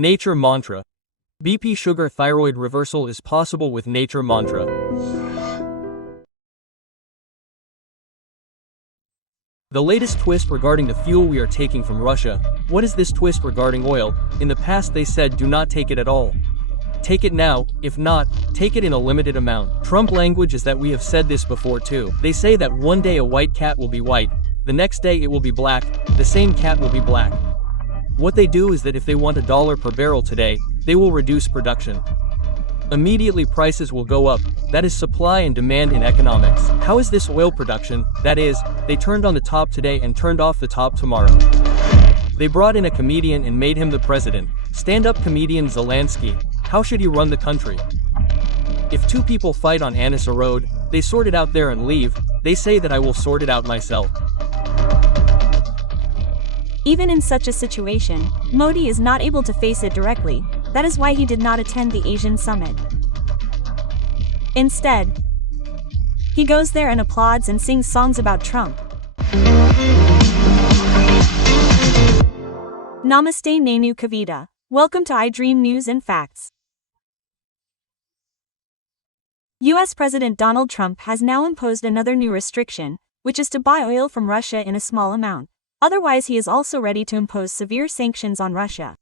Nature Mantra. BP sugar thyroid reversal is possible with Nature Mantra. The latest twist regarding the fuel we are taking from Russia. What is this twist regarding oil? In the past they said do not take it at all. Take it now, if not, take it in a limited amount. Trump language is that we have said this before too. They say that one day a white cat will be white, the next day it will be black, the same cat will be black. What they do is that if they want $1 per barrel today, they will reduce production. Immediately prices will go up. That is supply and demand in economics. How is this oil production? That is, they turned on the top today and turned off the top tomorrow. They brought in a comedian and made him the president. Stand-up comedian Zelensky. How should he run the country? If two people fight on Anissa Road, they sort it out there and leave. They say that I will sort it out myself. Even in such a situation, Modi is not able to face it directly. That is why he did not attend the Asian summit. Instead, he goes there and applauds and sings songs about Trump. Namaste Nenu Kavita. Welcome to iDream News and Facts. US President Donald Trump has now imposed another new restriction, which is to buy oil from Russia in a small amount. Otherwise, he is also ready to impose severe sanctions on Russia.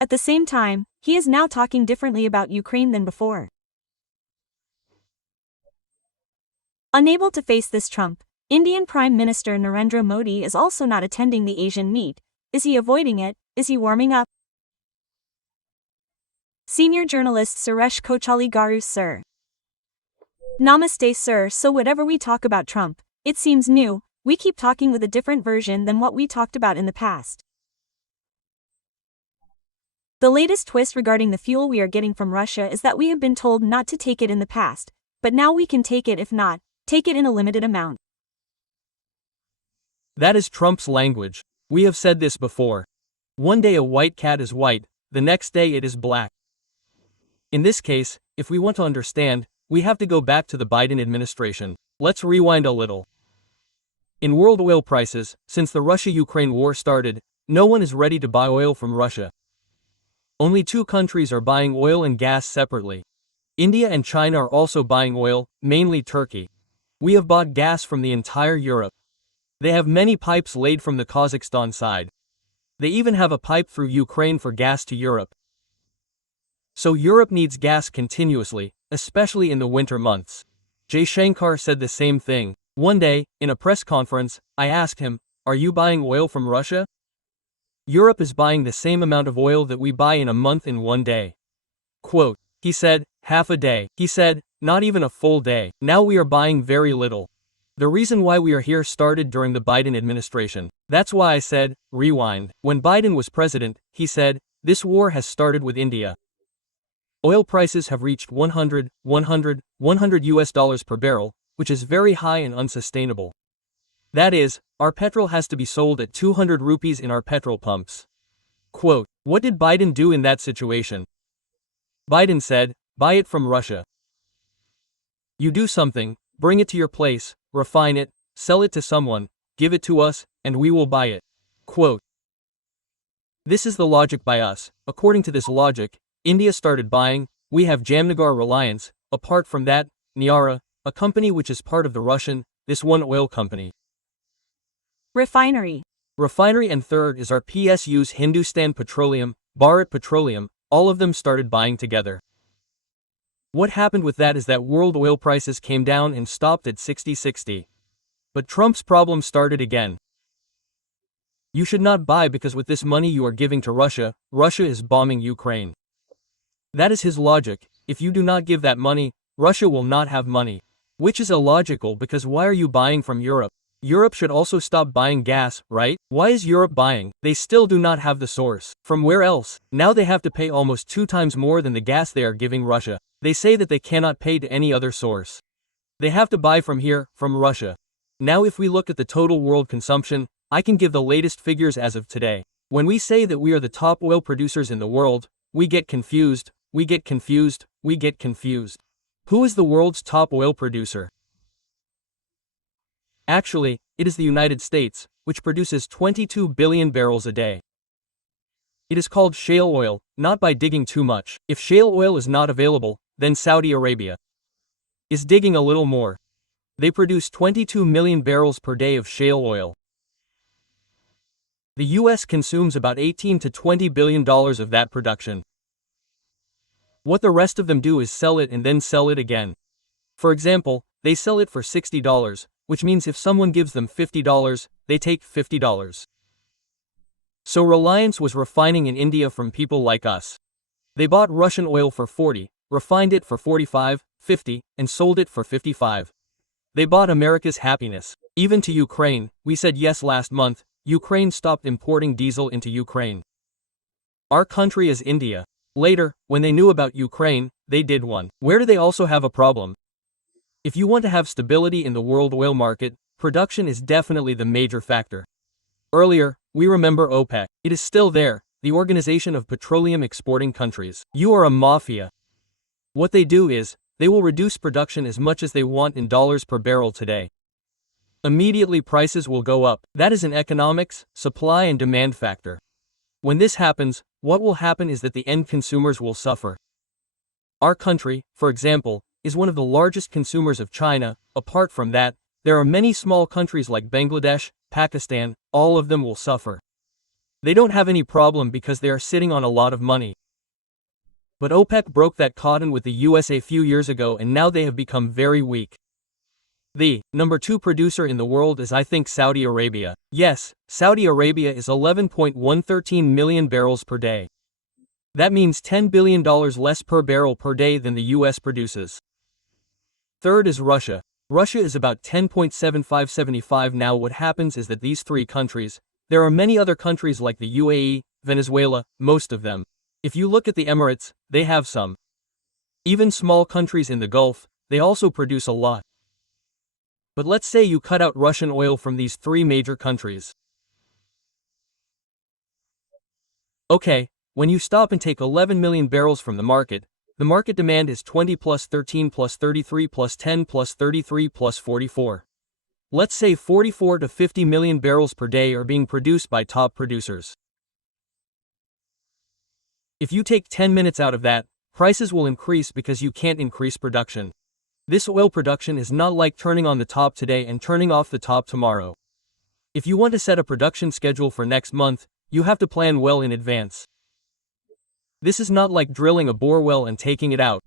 At the same time, he is now talking differently about Ukraine than before. Unable to face this Trump, Indian Prime Minister Narendra Modi is also not attending the Asian meet. Is he avoiding it? Is he warming up? Senior journalist Suresh Kochattil Garu Sir. Namaste sir. So whatever we talk about Trump, it seems new. We keep talking with a different version than what we talked about in the past. The latest twist regarding the fuel we are getting from Russia is that we have been told not to take it in the past, but now we can take it, if not, take it in a limited amount. That is Trump's language. We have said this before. One day a white cat is white, the next day it is black. In this case, if we want to understand, we have to go back to the Biden administration. Let's rewind a little. In world oil prices, since the Russia-Ukraine war started, no one is ready to buy oil from Russia. Only two countries are buying oil and gas separately. India and China are also buying oil, mainly Turkey. We have bought gas from the entire Europe. They have many pipes laid from the Kazakhstan side. They even have a pipe through Ukraine for gas to Europe. So Europe needs gas continuously, especially in the winter months. Jaishankar said the same thing. One day, in a press conference, I asked him, "Are you buying oil from Russia?" Europe is buying the same amount of oil that we buy in a month in one day. Quote, he said, half a day. He said, not even a full day. Now we are buying very little. The reason why we are here started during the Biden administration. That's why I said, rewind. When Biden was president, he said, this war has started with India. Oil prices have reached $100 US per barrel, which is very high and unsustainable. That is, our petrol has to be sold at 200 rupees in our petrol pumps. Quote, what did Biden do in that situation? Biden said, buy it from Russia. You do something, bring it to your place, refine it, sell it to someone, give it to us, and we will buy it. Quote. This is the logic by us. According to this logic, India started buying. We have Jamnagar Reliance. Apart from that, Niara, a company which is part of the Russian, this one oil company. Refinery, and third is our PSU's Hindustan Petroleum, Bharat Petroleum, all of them started buying together. What happened with that is that world oil prices came down and stopped at 60. But Trump's problem started again. You should not buy because with this money you are giving to Russia, Russia is bombing Ukraine. That is his logic. If you do not give that money, Russia will not have money. Which is illogical because why are you buying from Europe? Europe should also stop buying gas, right? Why is Europe buying? They still do not have the source. From where else? Now they have to pay almost 2 times more than the gas they are giving Russia. They say that they cannot pay to any other source. They have to buy from here, from Russia. Now if we look at the total world consumption, I can give the latest figures as of today. When we say that we are the top oil producers in the world, we get confused. Who is the world's top oil producer? Actually, it is the United States. which produces 22 billion barrels a day. It is called shale oil, not by digging too much. If shale oil is not available, then Saudi Arabia is digging a little more. They produce 22 million barrels per day of shale oil. The US consumes about $18 to $20 billion of that production. What the rest of them do is sell it and then sell it again. For example, they sell it for $60, which means if someone gives them $50, they take $50. So Reliance was refining in India from people like us. They bought Russian oil for 40, refined it for 45, 50, and sold it for 55. They bought America's happiness. Even to Ukraine, we said yes last month. Ukraine stopped importing diesel into Ukraine. Our country is India. Later, when they knew about Ukraine, they did one. Where do they also have a problem? If you want to have stability in the world oil market, production is definitely the major factor. Earlier, we remember OPEC. It is still there, the Organization of Petroleum Exporting Countries. You are a mafia. What they do is, they will reduce production as much as they want in dollars per barrel today. Immediately prices will go up. That is an economics, supply and demand factor. When this happens, what will happen is that the end consumers will suffer. Our country, for example, is one of the largest consumers of China. Apart from that, there are many small countries like Bangladesh, Pakistan, all of them will suffer. They don't have any problem because they are sitting on a lot of money. But OPEC broke that cotton with the US a few years ago and now they have become very weak. The number 2 producer in the world is I think Saudi Arabia. Yes, Saudi Arabia is 11.113 million barrels per day. That means $10 billion less per barrel per day than the US produces. Third is Russia. Russia is about 10.7575 now. What happens is that these 3 countries, there are many other countries like the UAE, Venezuela, most of them. If you look at the Emirates, they have some. Even small countries in the Gulf, they also produce a lot. But let's say you cut out Russian oil from these 3 major countries. Okay, when you stop and take 11 million barrels from the market demand is 20 plus 13 plus 33 plus 10 plus 33 plus 44. Let's say 44 to 50 million barrels per day are being produced by top producers. If you take 10 minutes out of that, prices will increase because you can't increase production. This oil production is not like turning on the top today and turning off the top tomorrow. If you want to set a production schedule for next month, you have to plan well in advance. This is not like drilling a bore well and taking it out.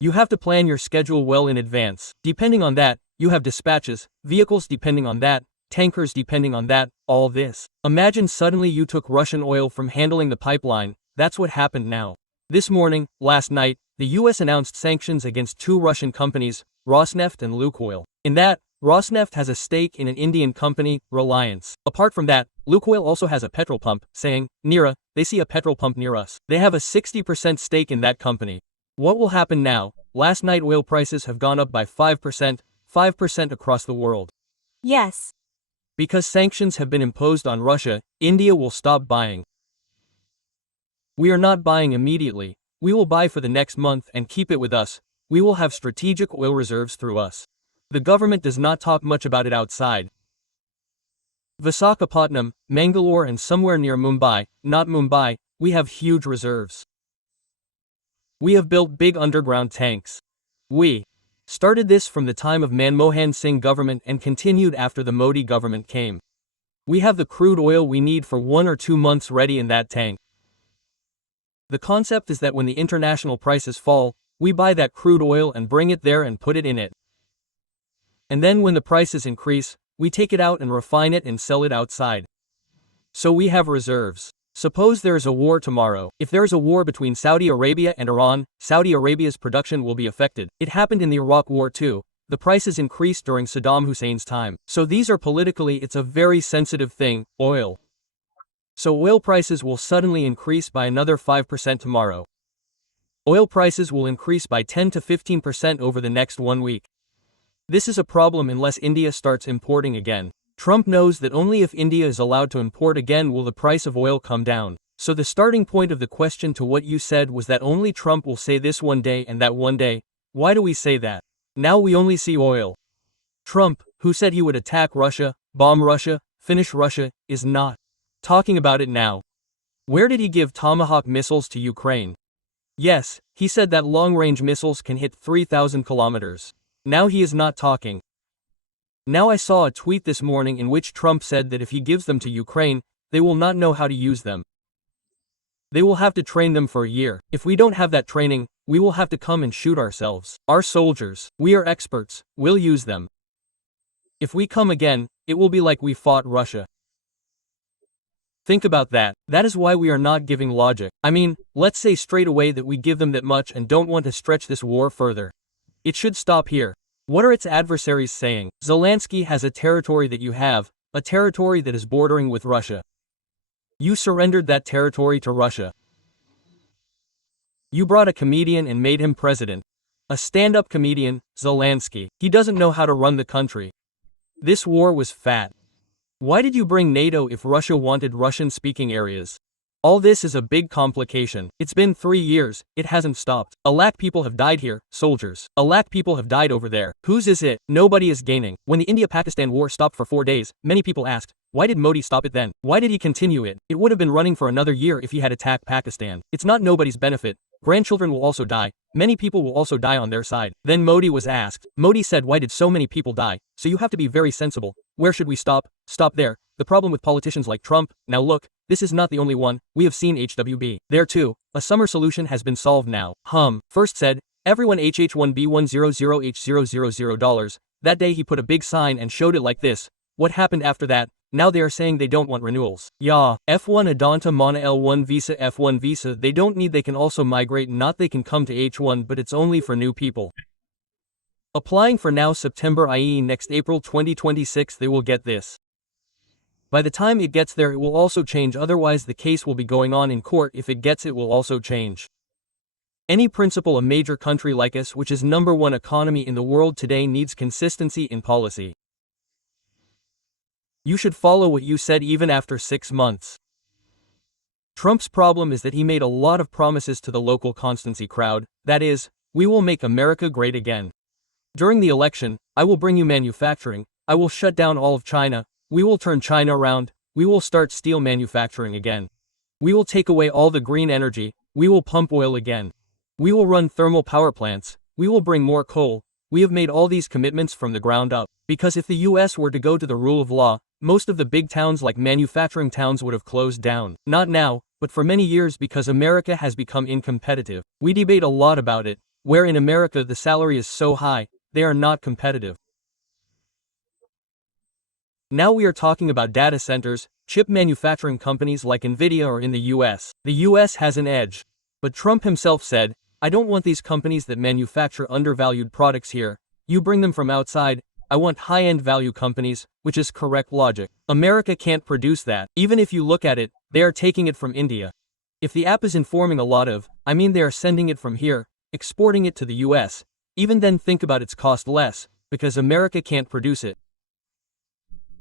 You have to plan your schedule well in advance. Depending on that, you have dispatches, vehicles depending on that, tankers depending on that, all this. Imagine suddenly you took Russian oil from handling the pipeline. That's what happened now. This morning, last night, the US announced sanctions against 2 Russian companies, Rosneft and Lukoil. In that, Rosneft has a stake in an Indian company, Reliance. Apart from that, Lukoil also has a petrol pump, saying, Nira, they see a petrol pump near us. They have a 60% stake in that company. What will happen now? Last night oil prices have gone up by 5% across the world. Yes. Because sanctions have been imposed on Russia, India will stop buying. We are not buying immediately. We will buy for the next month and keep it with us. We will have strategic oil reserves through us. The government does not talk much about it outside. Visakhapatnam, Mangalore and somewhere near Mumbai, not Mumbai, we have huge reserves. We have built big underground tanks. We started this from the time of Manmohan Singh government and continued after the Modi government came. We have the crude oil we need for 1 or 2 months ready in that tank. The concept is that when the international prices fall, we buy that crude oil and bring it there and put it in it. And then when the prices increase, we take it out and refine it and sell it outside. So we have reserves. Suppose there is a war tomorrow. If there is a war between Saudi Arabia and Iran, Saudi Arabia's production will be affected. It happened in the Iraq War too. The prices increased during Saddam Hussein's time. So these are politically, it's a very sensitive thing, oil. So oil prices will suddenly increase by another 5% tomorrow. Oil prices will increase by 10 to 15% over the next 1 week. This is a problem unless India starts importing again. Trump knows that only if India is allowed to import again will the price of oil come down. So the starting point of the question to what you said was that only Trump will say this one day and that one day. Why do we say that? Now we only see oil. Trump, who said he would attack Russia, bomb Russia, finish Russia, is not talking about it now. Where did he give Tomahawk missiles to Ukraine? Yes, he said that long-range missiles can hit 3,000 kilometers. Now he is not talking. Now I saw a tweet this morning in which Trump said that if he gives them to Ukraine, they will not know how to use them. They will have to train them for a year. If we don't have that training, we will have to come and shoot ourselves. Our soldiers, we are experts, we'll use them. If we come again, it will be like we fought Russia. Think about that. That is why we are not giving logic. I mean, let's say straight away that we give them that much and don't want to stretch this war further. It should stop here. What are its adversaries saying? Zelensky has a territory that you have, a territory that is bordering with Russia. You surrendered that territory to Russia. You brought a comedian and made him president. A stand-up comedian, Zelensky. He doesn't know how to run the country. This war was fat. Why did you bring NATO if Russia wanted Russian-speaking areas? All this is a big complication. It's been 3 years, it hasn't stopped. A lakh people have died here, soldiers. A lakh people have died over there. Whose is it? Nobody is gaining. When the India-Pakistan war stopped for 4 days, many people asked, why did Modi stop it then? Why did he continue it? It would have been running for another year if he had attacked Pakistan. It's not nobody's benefit. Grandchildren will also die. Many people will also die on their side. Then Modi was asked. Modi said, why did so many people die? So you have to be very sensible. Where should we stop? Stop there. The problem with politicians like Trump, now look, this is not the only one, we have seen HWB. There too, a summer solution has been solved now. First said, everyone HH1B10H000. That day he put a big sign and showed it like this. What happened after that? Now they are saying they don't want renewals. Yeah, F1 Adanta Mana L1 Visa F1 Visa they don't need, they can also migrate, not they can come to H1 but it's only for new people. Applying for now September, i.e. next April 2026 they will get this. By the time it gets there it will also change, otherwise the case will be going on in court. If it gets it will also change. Any principle a major country like us, which is #1 economy in the world today, needs consistency in policy. You should follow what you said even after 6 months. Trump's problem is that he made a lot of promises to the local constancy crowd, that is, we will make America great again. During the election, I will bring you manufacturing, I will shut down all of China, we will turn China around, we will start steel manufacturing again. We will take away all the green energy, we will pump oil again. We will run thermal power plants, we will bring more coal. We have made all these commitments from the ground up, because if the US were to go to the rule of law, most of the big towns like manufacturing towns would have closed down. Not now, but for many years, because America has become incompetitive. We debate a lot about it, where in America the salary is so high, they are not competitive. Now we are talking about data centers, chip manufacturing companies like Nvidia are in the US. The US has an edge. But Trump himself said, I don't want these companies that manufacture undervalued products here. You bring them from outside. I want high-end value companies, which is correct logic. America can't produce that. Even if you look at it, they are taking it from India. If the app is informing a lot of, they are sending it from here, exporting it to the US. Even then think about its cost less, because America can't produce it.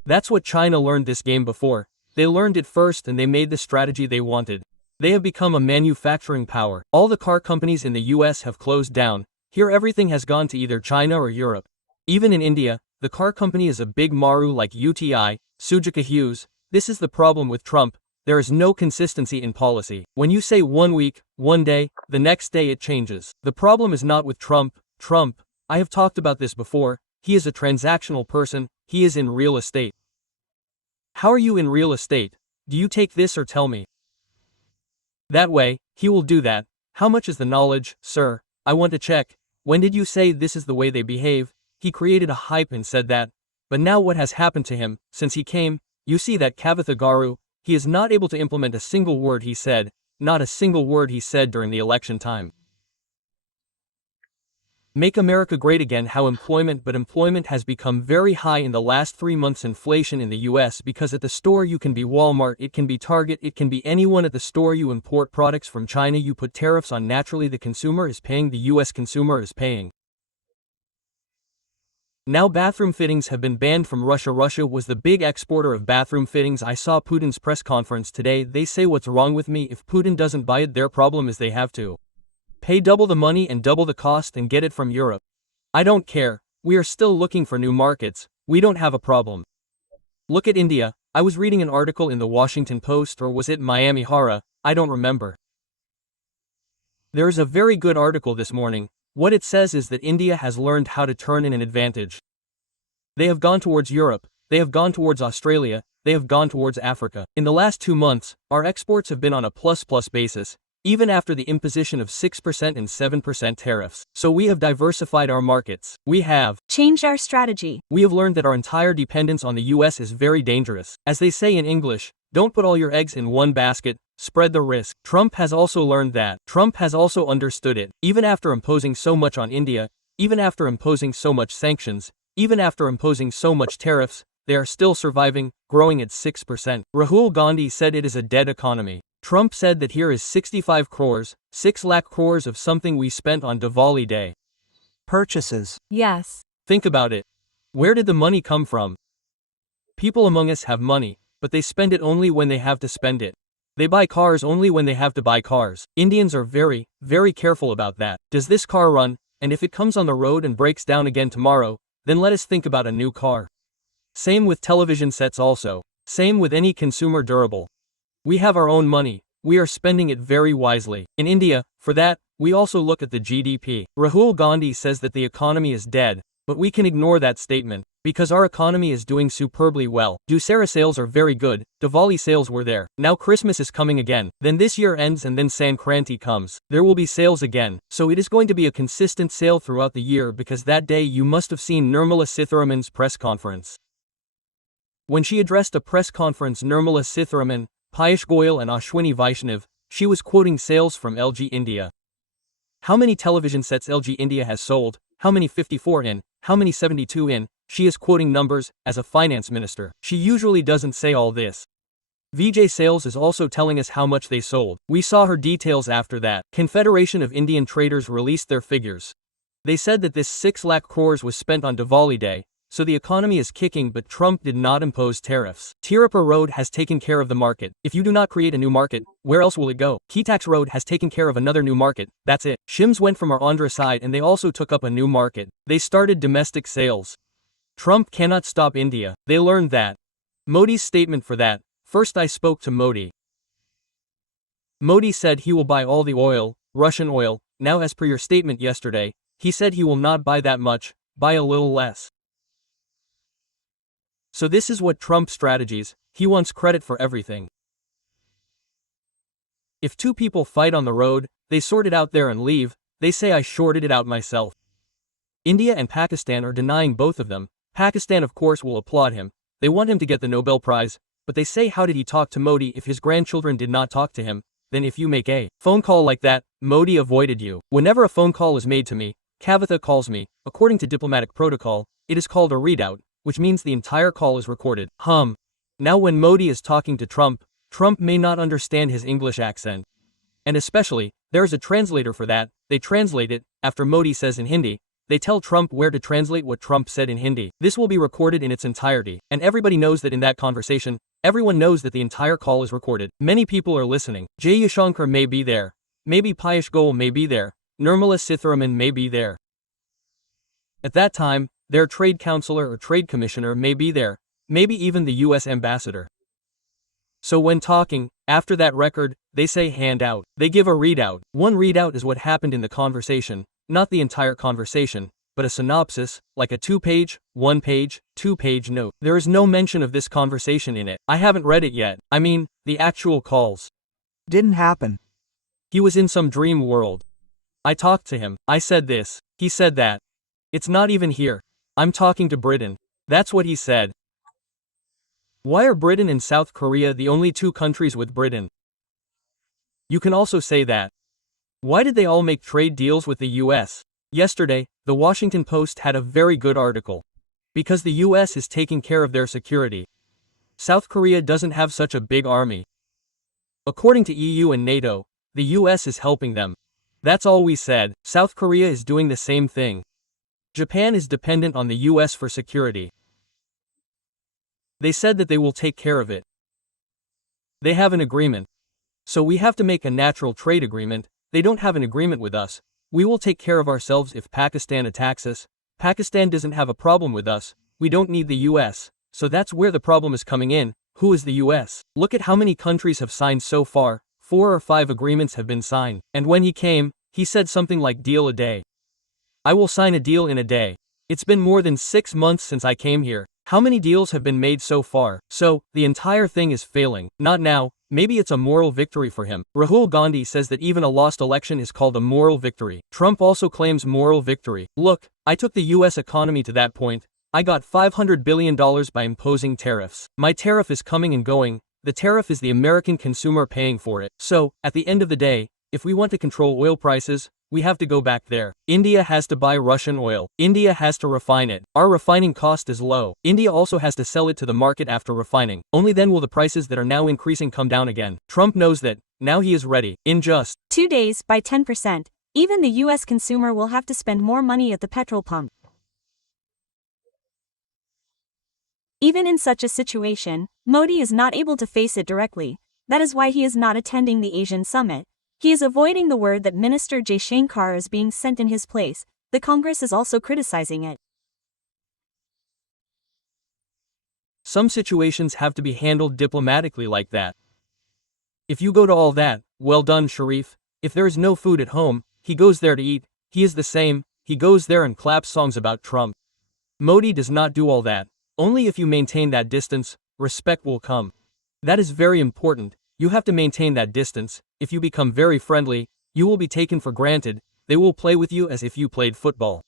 That's what China learned this game before. They learned it first and they made the strategy they wanted. They have become a manufacturing power. All the car companies in the US have closed down. Here everything has gone to either China or Europe. Even in India, the car company is a big maru like UTI, Suzuki Hughes. This is the problem with Trump. There is no consistency in policy. When you say 1 week, 1 day, the next day it changes. The problem is not with Trump. I have talked about this before, he is a transactional person, he is in real estate. How are you in real estate? Do you take this or tell me? That way, he will do that. How much is the knowledge, sir? I want to check. When did you say this is the way they behave? He created a hype and said that. But now what has happened to him, since he came? You see that Kavitha Garu, he is not able to implement a single word he said, not a single word he said during the election time. Make America great again. How employment has become very high in the last 3 months. Inflation in the US, because at the store you can be Walmart, it can be Target, it can be anyone at the store. You import products from China, you put tariffs on, naturally the consumer is paying, the US consumer is paying. Now bathroom fittings have been banned from Russia. Russia was the big exporter of bathroom fittings. I saw Putin's press conference today. They say what's wrong with me? If Putin doesn't buy it, their problem is they have to pay double the money and double the cost and get it from Europe. I don't care. We are still looking for new markets. We don't have a problem. Look at India. I was reading an article in the Washington Post, or was it Miami Herald? I don't remember. There is a very good article this morning. What it says is that India has learned how to turn in an advantage. They have gone towards Europe, they have gone towards Australia, they have gone towards Africa. In the last 2 months, our exports have been on a plus-plus basis, even after the imposition of 6% and 7% tariffs. So we have diversified our markets. We have changed our strategy. We have learned that our entire dependence on the US is very dangerous. As they say in English, don't put all your eggs in one basket, spread the risk. Trump has also learned that. Trump has also understood it. Even after imposing so much on India, even after imposing so much sanctions, even after imposing so much tariffs, they are still surviving, growing at 6%. Rahul Gandhi said it is a dead economy. Trump said that here is 65 crores, 6 lakh crores of something we spent on Diwali Day. Purchases. Yes. Think about it. Where did the money come from? People among us have money, but they spend it only when they have to spend it. They buy cars only when they have to buy cars. Indians are very, very careful about that. Does this car run? And if it comes on the road and breaks down again tomorrow, then let us think about a new car. Same with television sets also. Same with any consumer durable. We have our own money, we are spending it very wisely. In India, for that, we also look at the GDP. Rahul Gandhi says that the economy is dead, but we can ignore that statement, because our economy is doing superbly well. Dussehra sales are very good, Diwali sales were there. Now Christmas is coming again, then this year ends and then Sankranti comes. There will be sales again, so it is going to be a consistent sale throughout the year, because that day you must have seen Nirmala Sitharaman's press conference. When she addressed a press conference, Nirmala Sitharaman, Piyush Goyal and Ashwini Vaishnav, she was quoting sales from LG India. How many television sets LG India has sold, how many 54 in, how many 72 in, she is quoting numbers. As a finance minister, she usually doesn't say all this. Vijay Sales is also telling us how much they sold. We saw her details after that. Confederation of Indian Traders released their figures. They said that this 6 lakh crores was spent on Diwali Day. So the economy is kicking, but Trump did not impose tariffs. Tirupur Road has taken care of the market. If you do not create a new market, where else will it go? Kitax Road has taken care of another new market. That's it. Shims went from our Andhra side and they also took up a new market. They started domestic sales. Trump cannot stop India. They learned that. Modi's statement for that. First I spoke to Modi. Modi said he will buy all the oil, Russian oil. Now as per your statement yesterday, he said he will not buy that much, buy a little less. So this is what Trump's strategies, he wants credit for everything. If two people fight on the road, they sort it out there and leave, they say I shorted it out myself. India and Pakistan are denying both of them. Pakistan of course will applaud him, they want him to get the Nobel Prize, but they say how did he talk to Modi if his grandchildren did not talk to him? Then if you make a phone call like that, Modi avoided you. Whenever a phone call is made to me, Kavitha calls me, according to diplomatic protocol, it is called a readout, which means the entire call is recorded. Now when Modi is talking to Trump, Trump may not understand his English accent. And especially, there is a translator for that, they translate it, after Modi says in Hindi, they tell Trump where to translate what Trump said in Hindi. This will be recorded in its entirety, and everybody knows that in that conversation, everyone knows that the entire call is recorded. Many people are listening. Jay Yashankar may be there. Maybe Piyush Goyal may be there. Nirmala Sitharaman may be there. At that time, their trade counselor or trade commissioner may be there, maybe even the US ambassador. So when talking, after that record, they say hand out. They give a readout. One readout is what happened in the conversation, not the entire conversation, but a synopsis, like a 2-page, 1-page, 2-page note. There is no mention of this conversation in it. I haven't read it yet. I mean, the actual calls. Didn't happen. He was in some dream world. I talked to him. I said this. He said that. It's not even here. I'm talking to Britain. That's what he said. Why are Britain and South Korea the only two countries with Britain? You can also say that. Why did they all make trade deals with the US? Yesterday, the Washington Post had a very good article. Because the US is taking care of their security. South Korea doesn't have such a big army. According to EU and NATO, the US is helping them. That's all we said. South Korea is doing the same thing. Japan is dependent on the US for security. They said that they will take care of it. They have an agreement. So we have to make a natural trade agreement. They don't have an agreement with us. We will take care of ourselves if Pakistan attacks us. Pakistan doesn't have a problem with us. We don't need the US. So that's where the problem is coming in. Who is the US? Look at how many countries have signed so far. 4 or 5 agreements have been signed. And when he came, he said something like deal a day. I will sign a deal in a day. It's been more than 6 months since I came here. How many deals have been made so far? So, the entire thing is failing. Not now, maybe it's a moral victory for him. Rahul Gandhi says that even a lost election is called a moral victory. Trump also claims moral victory. Look, I took the US economy to that point. I got $500 billion by imposing tariffs. My tariff is coming and going. The tariff is the American consumer paying for it. So, at the end of the day, if we want to control oil prices, we have to go back there. India has to buy Russian oil. India has to refine it. Our refining cost is low. India also has to sell it to the market after refining. Only then will the prices that are now increasing come down again. Trump knows that. Now he is ready. In just 2 days, by 10%, even the US consumer will have to spend more money at the petrol pump. Even in such a situation, Modi is not able to face it directly. That is why he is not attending the Asian summit. He is avoiding the word that Minister Jaishankar is being sent in his place. The Congress is also criticizing it. some situations have to be handled diplomatically like that. If you go to all that, well done, Sharif. If there is no food at home, he goes there to eat. He is the same. He goes there and claps songs about Trump. Modi does not do all that. Only if you maintain that distance, respect will come. That is very important. You have to maintain that distance. If you become very friendly, you will be taken for granted. They will play with you as if you played football.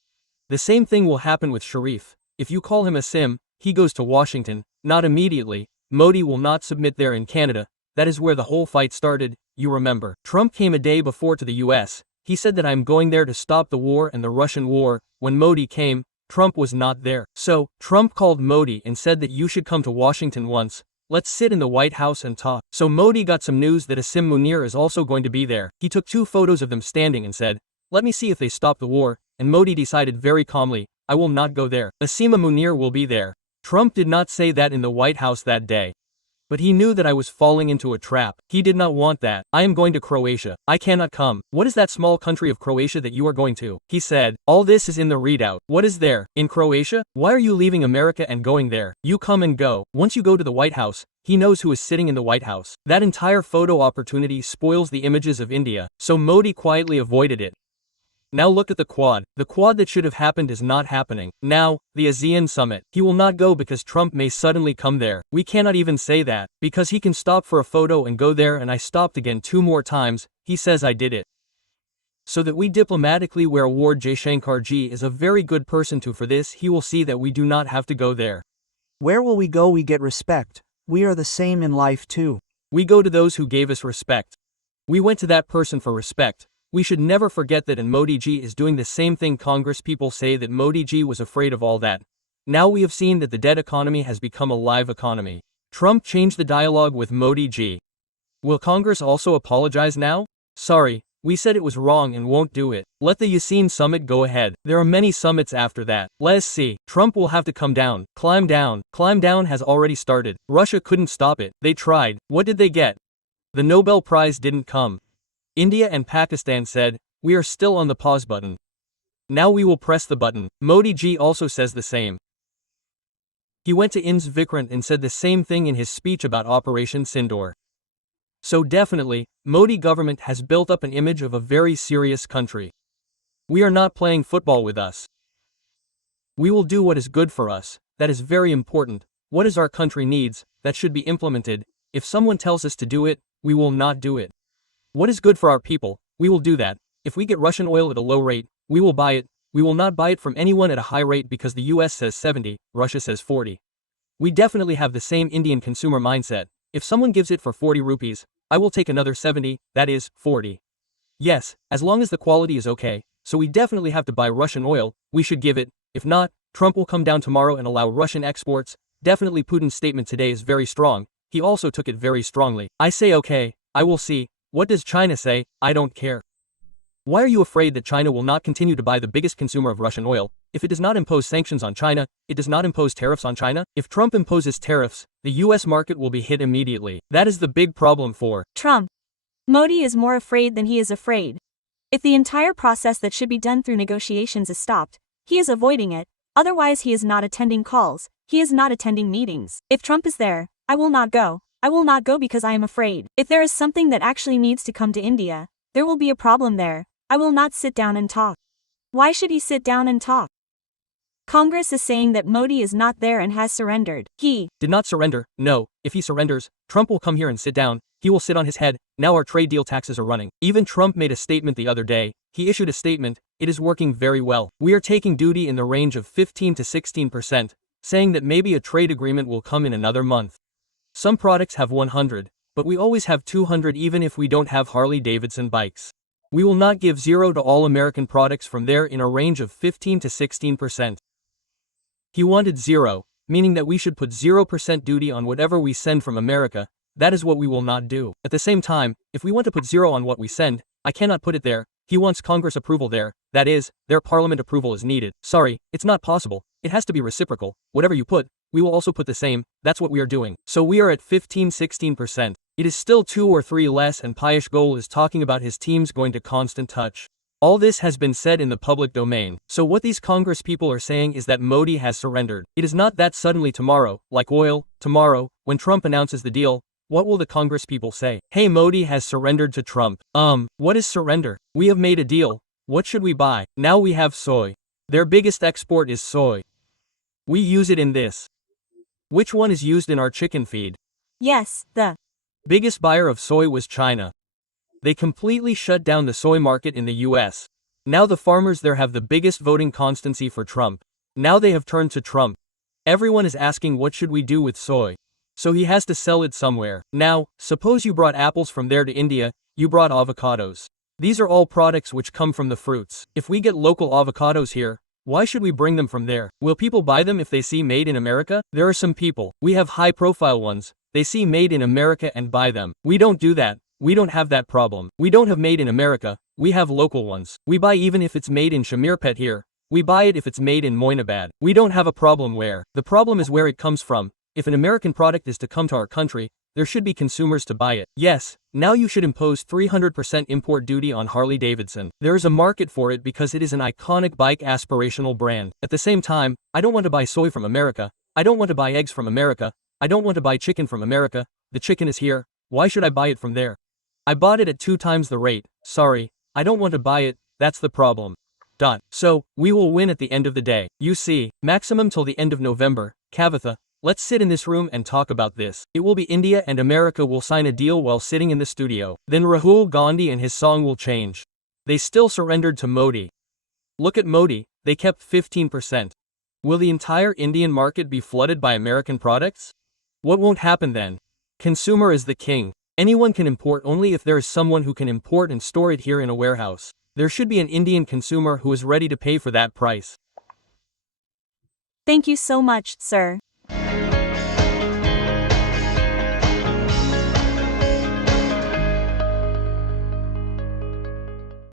The same thing will happen with Sharif. If you call him a sim, he goes to Washington, not immediately. Modi will not submit there in Canada. That is where the whole fight started, you remember. Trump came a day before to the US. He said that I'm going there to stop the war and the Russian war. When Modi came, Trump was not there. So, Trump called Modi and said that you should come to Washington once. Let's sit in the White House and talk. So Modi got some news that Asim Munir is also going to be there. He took 2 photos of them standing and said, let me see if they stop the war, and Modi decided very calmly, I will not go there. Asima Munir will be there. Trump did not say that in the White House that day. But he knew that I was falling into a trap. He did not want that. I am going to Croatia. I cannot come. What is that small country of Croatia that you are going to? He said, all this is in the readout. What is there? In Croatia? Why are you leaving America and going there? You come and go. Once you go to the White House, he knows who is sitting in the White House. That entire photo opportunity spoils the images of India. So Modi quietly avoided it. Now look at the Quad. The Quad that should have happened is not happening. Now, the ASEAN summit. He will not go because Trump may suddenly come there. We cannot even say that, because he can stop for a photo and go there, and I stopped again 2 more times. He says I did it. So that we diplomatically will award Jaishankar ji is a very good person to for this. He will see that we do not have to go there. Where will we go? We get respect. We are the same in life too. We go to those who gave us respect. We went to that person for respect. We should never forget that, and Modi ji is doing the same thing. Congress people say that Modi ji was afraid of all that. Now we have seen that the dead economy has become a live economy. Trump changed the dialogue with Modi ji. Will Congress also apologize now? Sorry, we said it was wrong and won't do it. Let the ASEAN summit go ahead. There are many summits after that. Let's see. Trump will have to come down. Climb down. Climb down has already started. Russia couldn't stop it. They tried. What did they get? The Nobel Prize didn't come. India and Pakistan said, we are still on the pause button. Now we will press the button. Modi ji also says the same. He went to INS Vikrant and said the same thing in his speech about Operation Sindoor. So definitely, Modi government has built up an image of a very serious country. We are not playing football with us. We will do what is good for us. That is very important. What is our country needs, that should be implemented. If someone tells us to do it, we will not do it. What is good for our people, we will do that. If we get Russian oil at a low rate, we will buy it. We will not buy it from anyone at a high rate because the US says 70, Russia says 40. We definitely have the same Indian consumer mindset. If someone gives it for 40 rupees, I will take another 70, that is, 40. Yes, as long as the quality is okay, so we definitely have to buy Russian oil, we should give it. If not, Trump will come down tomorrow and allow Russian exports. Definitely Putin's statement today is very strong. He also took it very strongly. I say okay, I will see. What does China say? I don't care. Why are you afraid that China will not continue to buy the biggest consumer of Russian oil? If it does not impose sanctions on China, it does not impose tariffs on China. If Trump imposes tariffs, the US market will be hit immediately. That is the big problem for Trump. Modi is more afraid than he is afraid. If the entire process that should be done through negotiations is stopped, he is avoiding it. Otherwise he is not attending calls, he is not attending meetings. If Trump is there, I will not go. I will not go because I am afraid. If there is something that actually needs to come to India, there will be a problem there. I will not sit down and talk. Why should he sit down and talk? Congress is saying that Modi is not there and has surrendered. He did not surrender. No, if he surrenders, Trump will come here and sit down. He will sit on his head. Now our trade deal taxes are running. Even Trump made a statement the other day. He issued a statement. It is working very well. We are taking duty in the range of 15 to 16%, saying that maybe a trade agreement will come in another month. Some products have 100, but we always have 200 even if we don't have Harley-Davidson bikes. We will not give zero to all American products from there in a range of 15 to 16%. He wanted zero, meaning that we should put 0% duty on whatever we send from America. That is what we will not do. At the same time, if we want to put zero on what we send, I cannot put it there. He wants Congress approval there. That is, their parliament approval is needed. Sorry, it's not possible. It has to be reciprocal. Whatever you put, we will also put the same. That's what we are doing. So we are at 15-16%. It is still 2 or 3 less, and Piyush Goyal is talking about his teams going to constant touch. All this has been said in the public domain. So what these Congress people are saying is that Modi has surrendered. It is not that suddenly tomorrow, like oil, tomorrow, when Trump announces the deal, what will the Congress people say? Hey, Modi has surrendered to Trump. What is surrender? We have made a deal. What should we buy? Now we have soy. Their biggest export is soy. We use it in this. Which one is used in our chicken feed? Yes, the biggest buyer of soy was China. They completely shut down the soy market in the US. Now the farmers there have the biggest voting constancy for Trump. Now they have turned to Trump. Everyone is asking what should we do with soy. So he has to sell it somewhere. Now, suppose you brought apples from there to India, you brought avocados. These are all products which come from the fruits. If we get local avocados here, why should we bring them from there? Will people buy them if they see made in America? There are some people. We have high-profile ones. They see made in America and buy them. We don't do that. We don't have that problem. We don't have made in America. We have local ones. We buy even if it's made in Shamirpet here. We buy it if it's made in Moinabad. We don't have a problem where. The problem is where it comes from. If an American product is to come to our country, there should be consumers to buy it. Yes, now you should impose 300% import duty on Harley-Davidson. There is a market for it because it is an iconic bike aspirational brand. At the same time, I don't want to buy soy from America. I don't want to buy eggs from America. I don't want to buy chicken from America. The chicken is here. Why should I buy it from there? I bought it at 2 times the rate. Sorry, I don't want to buy it. That's the problem. So, we will win at the end of the day. You see, maximum till the end of November. Kavitha, let's sit in this room and talk about this. It will be India and America will sign a deal while sitting in the studio. Then Rahul Gandhi and his song will change. They still surrendered to Modi. Look at Modi, they kept 15%. Will the entire Indian market be flooded by American products? What won't happen then? Consumer is the king. Anyone can import only if there is someone who can import and store it here in a warehouse. There should be an Indian consumer who is ready to pay for that price. Thank you so much, sir.